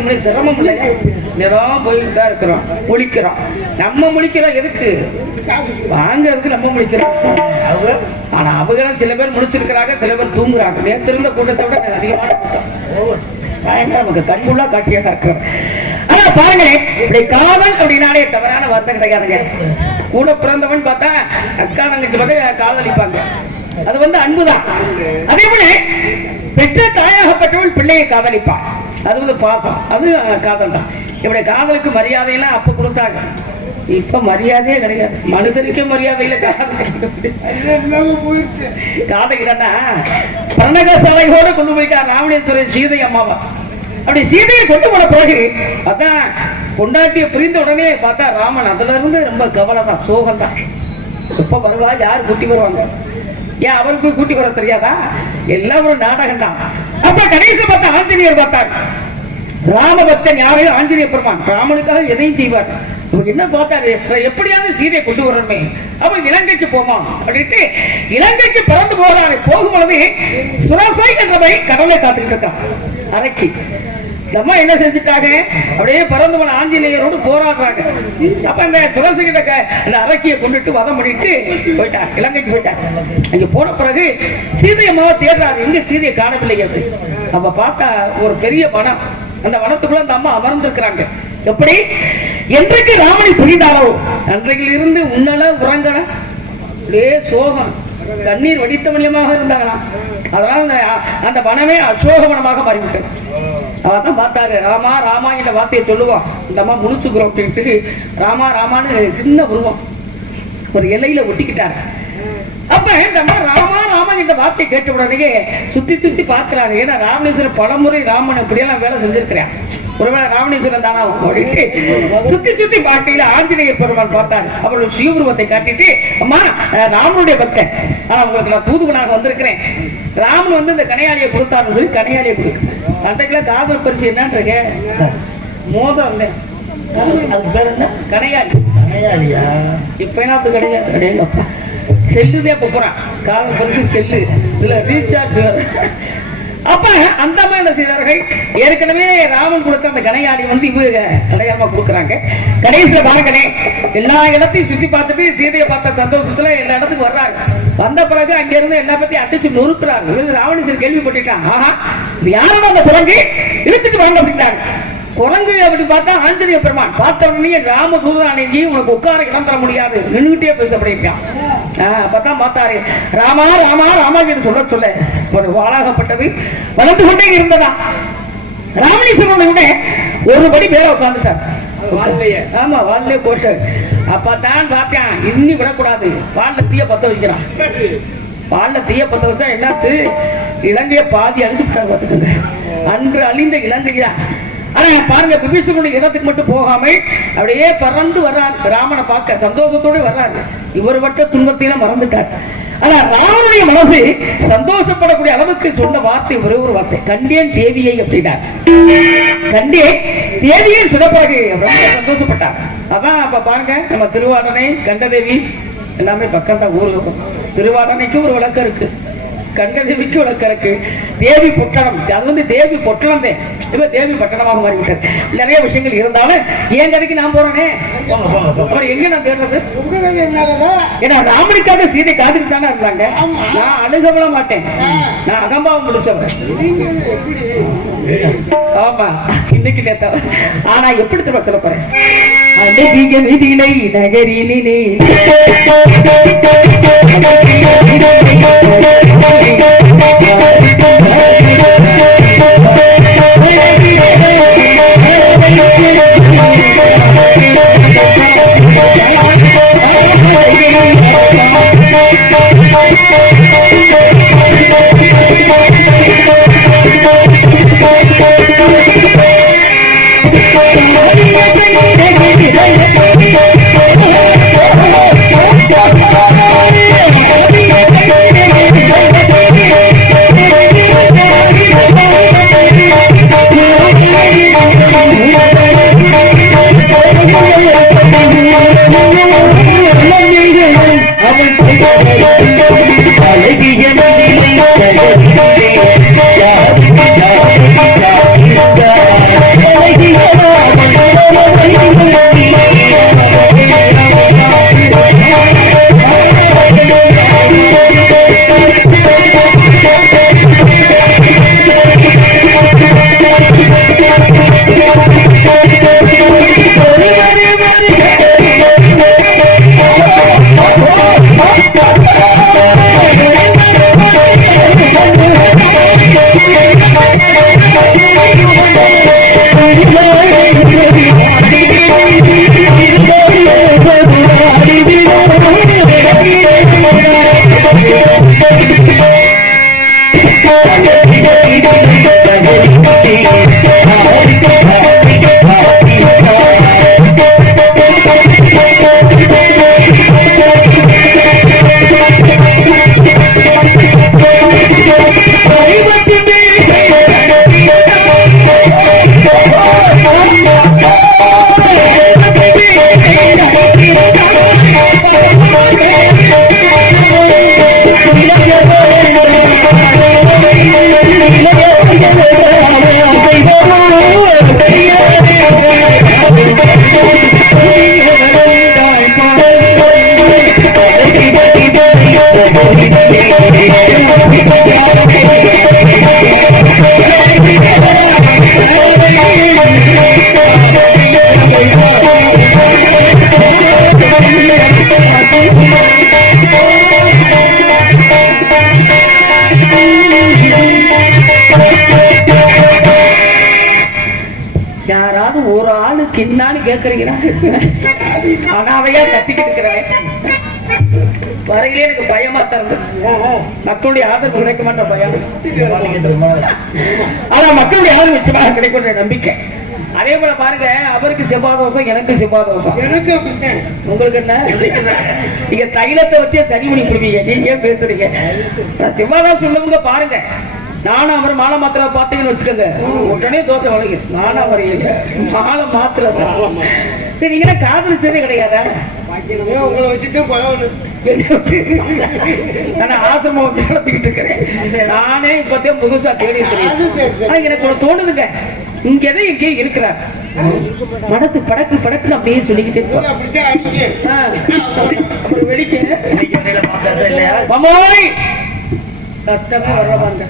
இல்லைன்னா சிரமம் இல்லை நிறம் போயிட்டு தான் இருக்கிறோம். முழிக்கிறோம். நம்ம முழிக்கிறோம் எதுக்கு? வாங்கறதுக்கு நம்ம முழிக்கிறோம். அவங்க ஆனா அவங்க சில பேர் முடிச்சிருக்கிறாங்க சில பேர் தூங்குறாங்க. நேற்று இருந்த கூட்டத்தை விட அதிகமான கூட்டம். நமக்கு கண்புள்ளா காட்சியாக இருக்கிறோம். ஆனா பாருங்களேன் இப்படி காதல் அப்படின்னாலே தவறான வார்த்தை கிடையாதுங்க. கூட பிறந்தவன் பார்த்தா அக்கா தங்கச்சி பார்த்தா காதலிப்பாங்க. அது வந்து அன்புதான். அதே போல பெற்ற தாயாகப்பட்டவள் பிள்ளையை காதலிப்பான் அது வந்து பாசம். அது காதல் தான் இப்படி காதலுக்கு மரியாதையெல்லாம் அப்போ கொடுத்தாங்க. இப்போ மரியாதையே கிடையாது. மனுஷனுக்கே மரியாதை இல்லை காதல் காதல் இல்லைன்னா பரணக கொண்டு போயிட்டார் ராமணேஸ்வரன் சீதை அம்மாவா. அப்படி சீதையை கொண்டு போன பிறகு பார்த்தா பொண்டாட்டிய புரிந்த உடனே பார்த்தா ராமன் அதுல இருந்து ரொம்ப கவலை தான் சோகம் தான் எப்ப வருவா யார் கூட்டி வருவாங்க? ஏன் அவருக்கு கூட்டி வர தெரியாதா? எல்லாம் ஒரு நாடகம் தான் அப்ப கடைசி பார்த்தா ஆஞ்சநேயர் பார்த்தார். ராமபக்தன் யாரையும் ஆஞ்சநேய பெருமான். ராமனுக்காக எதையும் செய்வார். என்ன பார்த்தாரு? எப்படியாவது சீதையை கொண்டு வரணுமே. அப்ப இலங்கைக்கு போமா? அப்படின்ட்டு இலங்கைக்கு பறந்து போகிறாரு போகும் பொழுது சுரசை என்றவை கடலை காத்துக்கிட்டு இருக்கான். அரைக்கி அம்மா என்ன செஞ்சுட்டாங்க? அப்படியே பறந்து போன ஆஞ்சநேயரோடு போராடுறாங்க. அப்ப அந்த சுரசை கிட்ட அந்த அரக்கியை கொண்டுட்டு வதம் பண்ணிட்டு போயிட்டாங்க இலங்கைக்கு போயிட்டாங்க அங்க போன பிறகு சீதை அம்மாவை தேடுறாரு. எங்க சீதையை காணவில்லை அப்படி அப்ப பார்த்தா ஒரு பெரிய வனம். அந்த வனத்துக்குள்ள அந்த அம்மா அமர்ந்திருக்கிறாங்க. எப்படி? என்றைக்கு ராமனை புரிந்தாரோ அன்றையில் இருந்து உன்னல உறங்கல. அப்படியே சோகம். தண்ணீர் வடித்த வடித்தமல்யமாக இருந்தாங்களாம் அதனால அந்த- அந்த வனமே அசோக வனமாக மாறிவிட்டது. அவர் தான் பார்த்தாரு. ராமா ராமா என்ற வார்த்தையை சொல்லுவான். இந்த அம்மா முழிச்சுக்கிறோம் அப்படின்ட்டு ராமா ராமான்னு சின்ன உருவம். ஒரு எல்லையில ஒட்டிக்கிட்டாரு. அப்ப இந்த அம்மா ராமா ராமா இந்த வார்த்தையை கேட்ட உடனே சுத்தி சுத்தி பார்க்கறாங்க. ஏன்னா ராமேஸ்வரன் பலமுறை ராமன் இப்படியெல்லாம் வேலை செஞ்சிருக்கிறான். ஒருவேளை ராமேஸ்வரன் தானா அப்படின்ட்டு சுத்தி சுத்தி பார்க்கையில ஆஞ்சநேய பெருமான் பார்த்தாரு அவருடைய சுயபுருவத்தை காட்டிட்டு அம்மா ராமனுடைய பக்தன். ஆனா உங்களுக்கு நான் தூதுவனாக வந்திருக்கிறேன். ராமன் வந்து இந்த கனையாளியை கொடுத்தாருன்னு சொல்லி கனையாளியை கொடுக்கு அன்றைக்குள்ள காதல் பரிசு என்னன்றீங்க மோதிரம் இல்லை. பேர் என்ன? கனையாளி இப்ப என்ன கிடையாது. செல்லுதே போறான். காலம் பொறுத்து செல்லு. இதுல ரீசார்ஜ் அப்ப அந்த அம்மா என்ன செய்தார்கள்? ஏற்கனவே ராமன் கொடுத்த அந்த கனையாளி வந்து இவங்க கடையாம கொடுக்குறாங்க. கடைசியில பாருங்களே எல்லா இடத்தையும் சுத்தி பார்த்துட்டு சீதையை பார்த்த சந்தோஷத்துல எல்லா இடத்துக்கும் வர்றாங்க வந்த பிறகு அங்க இருந்து எல்லா பத்தி அடிச்சு நொறுக்குறாங்க ராவணேஸ்வர் ராவணேஸ்வரர் கேள்விப்பட்டுட்டான் ஆஹா யாரோட அந்த குரங்கு? இழுத்துட்டு வரணும் அப்படின்ட்டாங்க குரங்கு அப்படி பார்த்தா ஆஞ்சநேய பெருமான். பார்த்த உடனே ராம தூதானங்கி உனக்கு உட்கார இடம் தர முடியாது. நின்றுகிட்டே பேச அப்படின்ட்டான் அப்பதான் பார்த்தாரு. ராமா ராமா ராமா என்று சொல்ல சொல்ல ஒரு வாழாகப்பட்டது. வளர்ந்து கொண்டே இருந்ததா? ராமணீஸ்வரனை விட ஒரு படி மேல உட்கார்ந்துட்டார். ஆமா வால்லே கோஷர் அப்பதான் பார்த்தேன் இன்னி விடக்கூடாது. வால்ல தீய பத்த வைக்கிறான். வால்ல தீய பத்த வச்சா என்னாச்சு? இலங்கைய பாதி அழிச்சுட்டாங்க பார்த்துக்கோங்க. அன்று அழிந்த இலங்கையா ஆனா பாருங்க விபீஷனுடைய இடத்துக்கு மட்டும் போகாம அப்படியே பறந்து வர்றார். ராமனை பார்க்க சந்தோஷத்தோட வர்றாரு. இவர் வட்ட துன்பத்தையெல்லாம் மறந்துட்டார். ஆனா ராமனுடைய மனசு சந்தோஷப்படக்கூடிய அளவுக்கு சொன்ன வார்த்தை ஒரே ஒரு வார்த்தை. கண்டேன் தேவியை அப்படின்னா கண்டே தேவியை சிறப்பாக ரொம்ப சந்தோஷப்பட்டார். அதான் அப்ப பாருங்க நம்ம திருவாடனை கண்டதேவி எல்லாமே பக்கம் தான் ஊருக்கு திருவாடனைக்கும் ஒரு விளக்கம் இருக்கு. கங்கதேவிக்கு உனக்கு தேவி பொட்டணம் அது வந்து தேவி பொட்டணம் தான் இப்ப தேவி பட்டணமாக மாறிவிட்டார். நிறைய விஷயங்கள் இருந்தாலும் என் கதைக்கு நான் போறேனே. அப்புறம் எங்க நான் தேடுறது? ஏன்னா ராமனுக்காக சீதை காத்துட்டு தானே இருந்தாங்க. நான் அழுகவிட மாட்டேன். நான் அகம்பாவம் முடிச்சவன். ஆமா. இன்னைக்கு நேத்தா. ஆனா எப்படி திரும்ப சொல்ல போறேன்? அழகிய விதிலை நகரினிலே Thank you. யாராவது ஒரு ஆளு கின்னான்னு கேக்குறீங்களா? அனாவையா கத்திக்கிட்டு இருக்கிறேன்? வரையிலே எனக்கு பயமா தந்துச்சு மக்களுடைய ஆதரவு கிடைக்க மாட்டேன் பயம். ஆனா மக்களுடைய ஆதரவு நிச்சயமாக கிடைக்கும் நம்பிக்கை. அதே போல பாருங்க அவருக்கு செவ்வாய் தோசம் எனக்கு செவ்வாய் தோசம் எனக்கு உங்களுக்கு என்ன? நீங்க தைலத்தை வச்சே சரி பண்ணி கொடுப்பீங்க. நீங்க ஏன் பேசுறீங்க? நான் சிவாதான் சொல்லுங்க பாருங்க. நானும் அவர் மாலை மாத்திரை பார்த்தீங்கன்னு வச்சுக்கோங்க. உடனே தோசை வளைங்க. நானும் அவர் மாலை மாத்திரை. சரி நீங்க காதலிச்சதே கிடையாதா? உங்களை வச்சுதான் பழகணும் என்னை வச்சு. நான் ஆசிரமம் வச்சு நடத்திக்கிட்டு இருக்கிறேன். நானே இப்பதான் புதுசா தேடி எனக்கு ஒண்ணு தோணுதுங்க. இங்க எதை எங்கேயும் இருக்கிறார். மனசு படக்கு படக்குன்னு அப்படியே சொல்லிக்கிட்டே சத்தமே வர்றவாங்க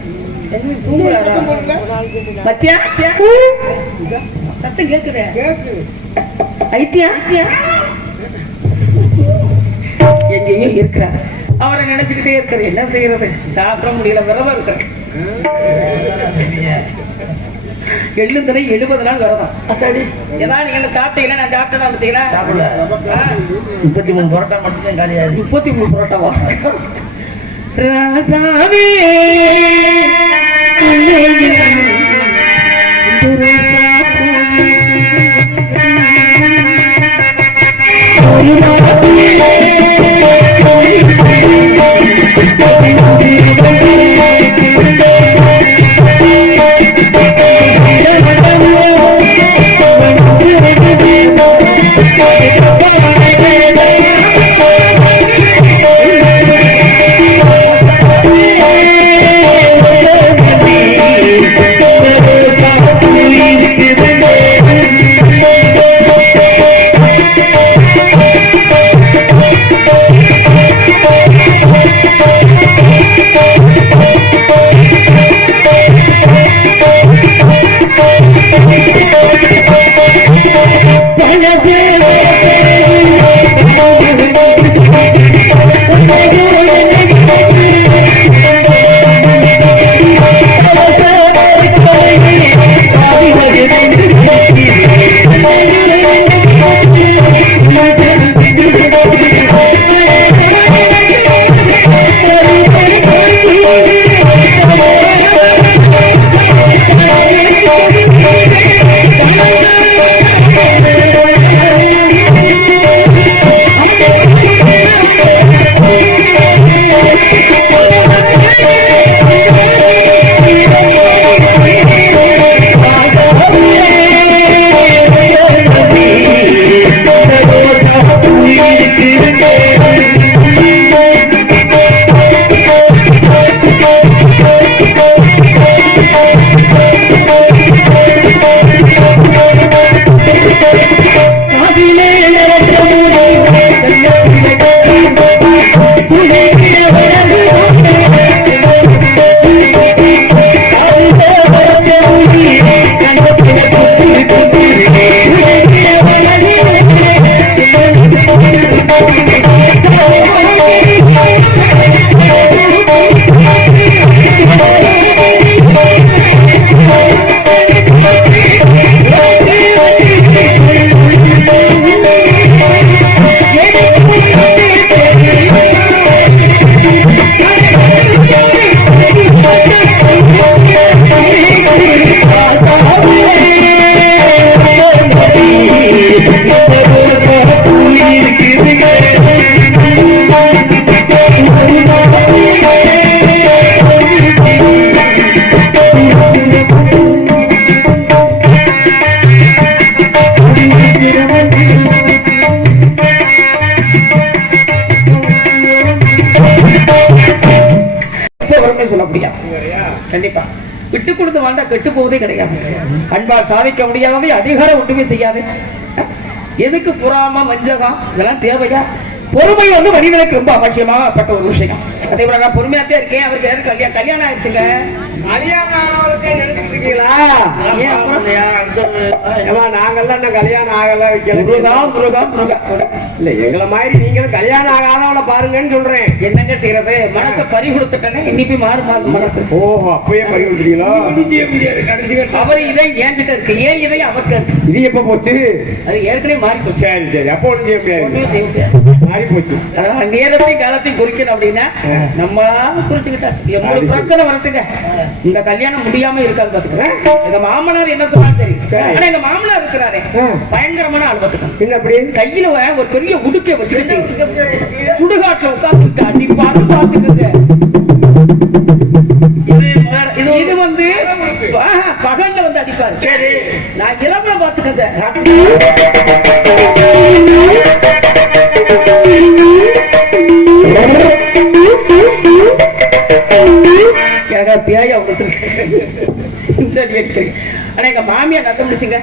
சத்தம் கேக்குது இருக்கிறார். அவரை நினைச்சுக்கிட்டே இருக்கிற என்ன செய்யறது? சாப்பிட முடியல விரதம் இருக்கிறேன் எழுந்தனை எழுபது நாள் வரதான் சரி ஏதாவது நீங்க சாப்பிட்டீங்களா நான் சாப்பிட்டதா பார்த்தீங்களா சாப்பிடல. முப்பத்தி மூணு பரோட்டா மட்டும்தான் காலியாது முப்பத்தி மூணு பரோட்டாவா? ராசாவே Thank. சொல்ல முடியாது. கண்டிப்பா. விட்டு கொடுத்து வாழ்ந்தா கெட்டு போவதே கிடையாது. அன்பால் சாதிக்க முடியாதவை அதிகாரம் ஒன்றுமே செய்யாது. எதுக்கு புறாம வஞ்சகம்? இதெல்லாம் தேவையா? பொறுமை வந்து மனிதனுக்கு ரொம்ப அவசியமாகப்பட்ட ஒரு விஷயம். அதே போல நான் பொறுமையாத்தே இருக்கேன். அவருக்கு யாரும் கல்யாணம் கல்யாணம் ஆயிடுச்சுங்க. நாங்கெல்லாம் கல்யாணம் ஆகல இல்ல எங்களை மாதிரி நீங்களும் கல்யாணம் ஆகாதவளை பாருங்கன்னு சொல்றேன். என்னங்க செய்யறது? மனசை பறி கொடுத்துட்டேனே இன்னைக்கு மாறு மாறு மனசு. ஓஹோ அப்பயே பறி கொடுத்துட்டீங்களா? முடியாது கடைசி அவர் இதை என்கிட்ட இருக்கு. ஏன் இதை அவருக்கு இருக்கு? இது எப்ப போச்சு? அது ஏற்கனவே மாறி சரி சரி. அப்போ ஒண்ணும் செய்ய முடியாது. மாறி போச்சு காலத்தையும் குறிக்கணும் அப்படின்னா நம்ம குறிச்சுக்கிட்டா. எவ்வளவு பிரச்சனை வரட்டுங்க இந்த கல்யாணம் முடியாம இருக்காது பாத்துக்க எங்க மாமனார் என்ன சொன்னாலும் சரி. ஆனா எங்க மாமனார் இருக்கிறாரே. பயங்கரமான ஆள் பாத்துக்க என்ன அப்படி? கையில ஒரு பெரிய உடுக்கை வச்சுக்கிட்டு சுடுகாட்டுல உட்கார்ந்துட்டு அடி பார்த்து பாத்துக்கோங்க. இது வந்து பகல்ல வந்து அடிப்பாரு. சரி. நான் இரவுல பாத்துக்கோங்க அழகா பேய் அவங்க சொல்லியிருக்கேன் ஆனா எங்க மாமியா நக்க முடிச்சுங்க.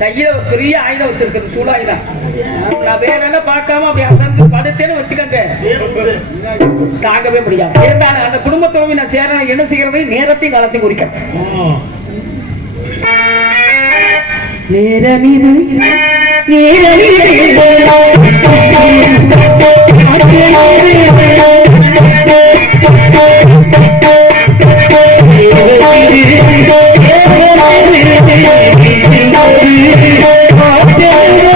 கையில ஒரு பெரிய ஆயுதம் வச்சிருக்குது சூடாயுதம் நான் வேலையெல்லாம் பார்க்காம அப்படி அசந்து படுத்தேன்னு வச்சுக்கங்க. தாங்கவே முடியாது. இருந்தாலும் அந்த குடும்பத்தோடு நான் சேர என்ன செய்யறது? நேரத்தையும் காலத்தையும் குறிக்கிறேன் நேரம் இது நேரம் இது Thank you. Thank you.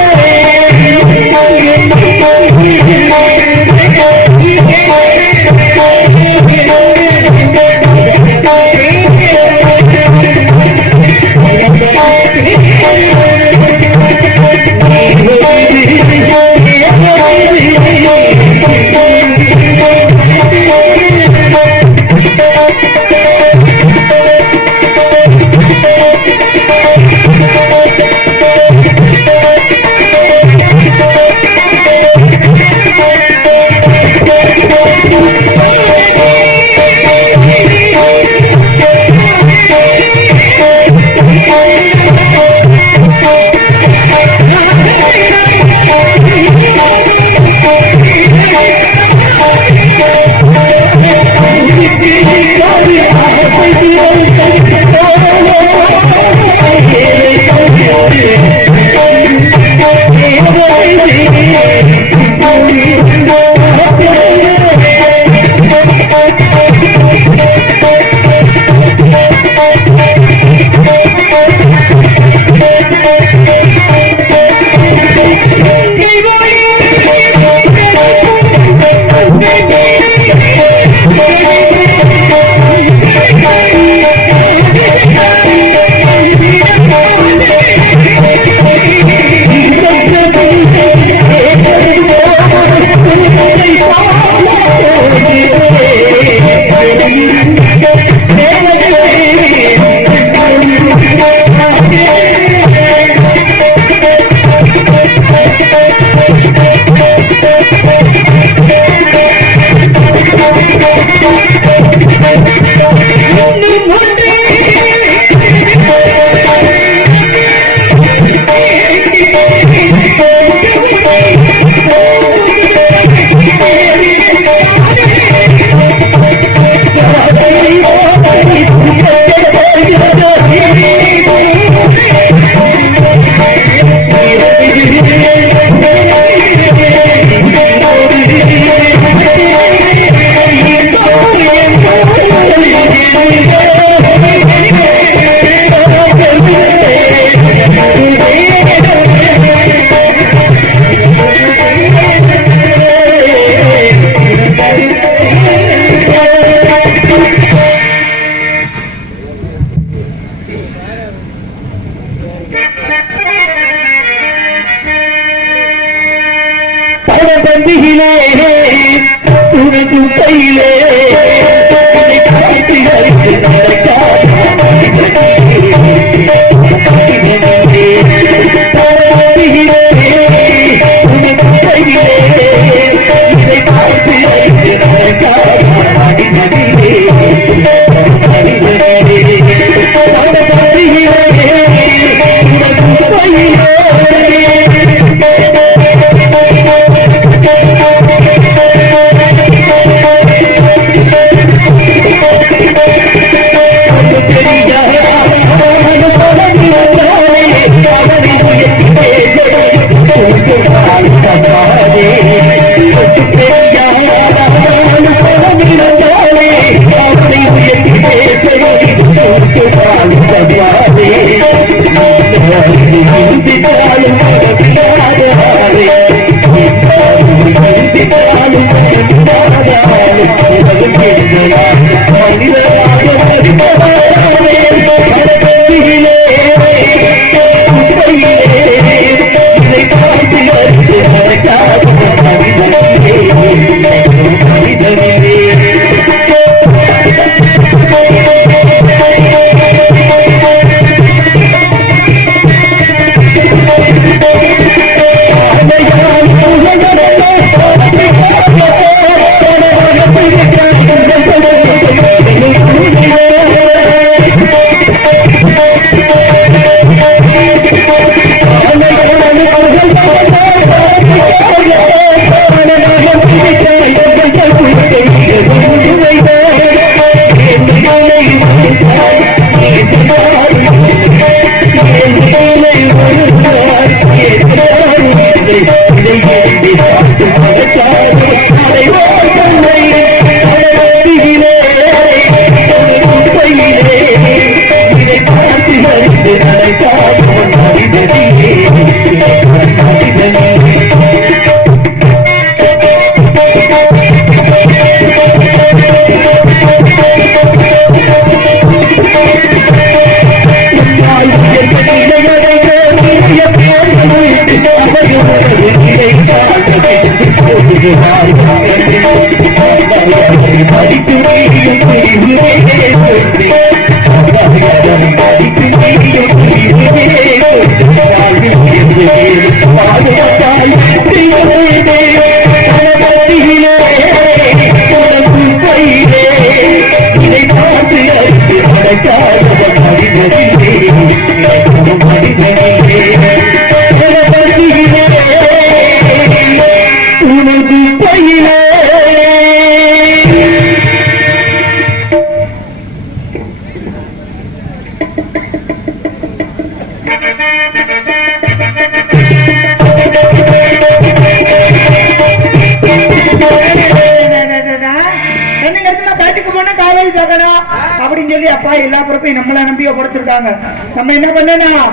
அப்படின்னு எல்லா பொறுப்பையும் நம்மளை நம்பிய படைச்சிருக்காங்க நம்ம என்ன பண்ணணும்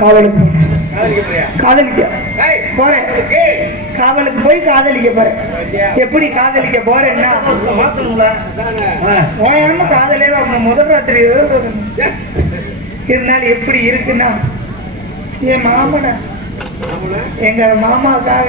காவலுக்கு காதலிக்க. போறேன். காவலுக்கு போய் காதலிக்க போறேன். எப்படி காதலிக்க போறேன்னா காதலே முதல் ராத்திரி இருந்தாலும் எப்படி இருக்குன்னா என் மாமன எங்க மாமாவுக்காக.